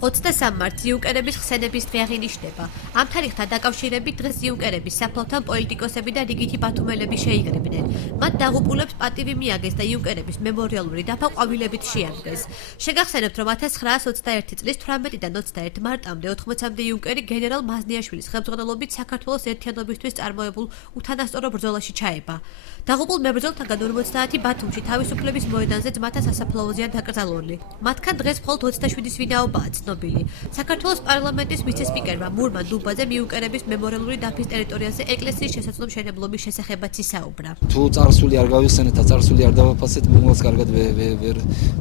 23 მარტს იუნკერების ხსენების დღე აღინიშნება. ამ თარიღთან დაკავშირებით დღეს იუნკერების საფლავთან პოლიტიკოსები და რიგითი ბათუმელები შეიკრიბნენ. მათ დაღუპულებს პატივი მიაგეს და იუნკერების მემორიალური დაფა ყვავილებით შეანგეს. შეგახსენებთ, რომ 1921 წლის 18-დან 21 მარტამდე 80-მდე იუნკერი გენერალ მაზნიაშვილის ხელმძღვანელობით საქართველოს ერთიანობისთვის წარმოებულ უთანასწორო ბრძოლაში ჩაება. დაღუპულ მებრძოლთაგან 50 ბათუმში თავისუფლების მოედანზე ძმათა სასაფლაოზეა დაკრძალული. მათგან დღეს მხოლოდ 27-ის ვინაობაა ცნობილი. საქართველოს პარლამენტის ვიცე-სპიკერმა მურმან დუბაძე იუნკერების მემორიალური დაფის ტერიტორიაზე ეკლესიის შესაძლო მშენებლობის შესახებაც ისაუბრა. თუ წარსული არ გავიხსენეთ და წარსული არ დავაფასეთ, მომავალს კარგად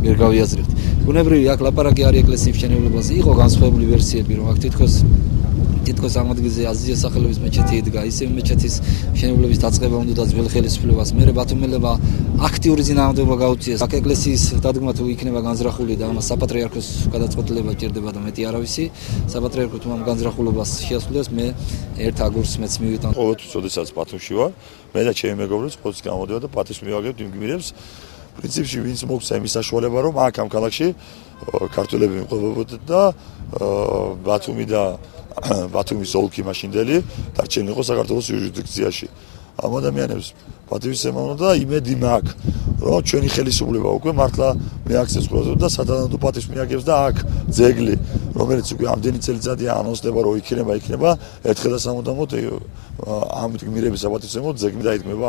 ვერ გავიაზრებთ. ბუნებრივია, აქ ლაპარაკი არის ეკლესიის მშენებლობაზე. იყო განსხვავებული ვერსიები, რომ აქ თითქოს ამ ადგილზე აზია სახელობის მეჩეთი იდგა, ისევ მეჩეთის მშენებლობის დაწყება უნდა და ძველი ხელისუფლებას. მერე ბათუმელებმა აქტიური წინააღმდეგობა გაუწიეს. აქ ეკლესიის დადგმა თუ იქნება განზრახული და ამას საპატრიარქოს გადაწყვეტილება ჭირდება და მეტი არავისი. საპატრიარქო თუ ამ განზრახულობას შეასრულებს, მე ერთ აგურს მეც მივიტან. ყოველთვის, როდესაც ბათუმში ვარ, მე და ჩემი მეგობრებს ყოველთვის გამოდიოდა და პატივს მივაგებთ იმ გმირებს. პრინციპში ვინც მოგცა იმის საშუალება, რომ აქ ამ ქალაქში ქართველები იმყოფებოდეთ და ბათუმი და ბათუმის ოლქი მაშინდელი დარჩენილიყო საქართველოს იურისდიქციაში. ამ ადამიანებს პატივის ემოვნა და იმედი მაქვს, რომ ჩვენი ხელისუფლება უკვე მართლა მეაქცევს ყურადღებას და სადანადო პატივს მიაგებს და აქ ძეგლი, რომელიც უკვე ამდენი წელიწადია ანონსდება, რომ იქნება, ერთხელ და სამუდამოდ ამ გმირების პატივს ემოვნა, ძეგლი დაიდგმება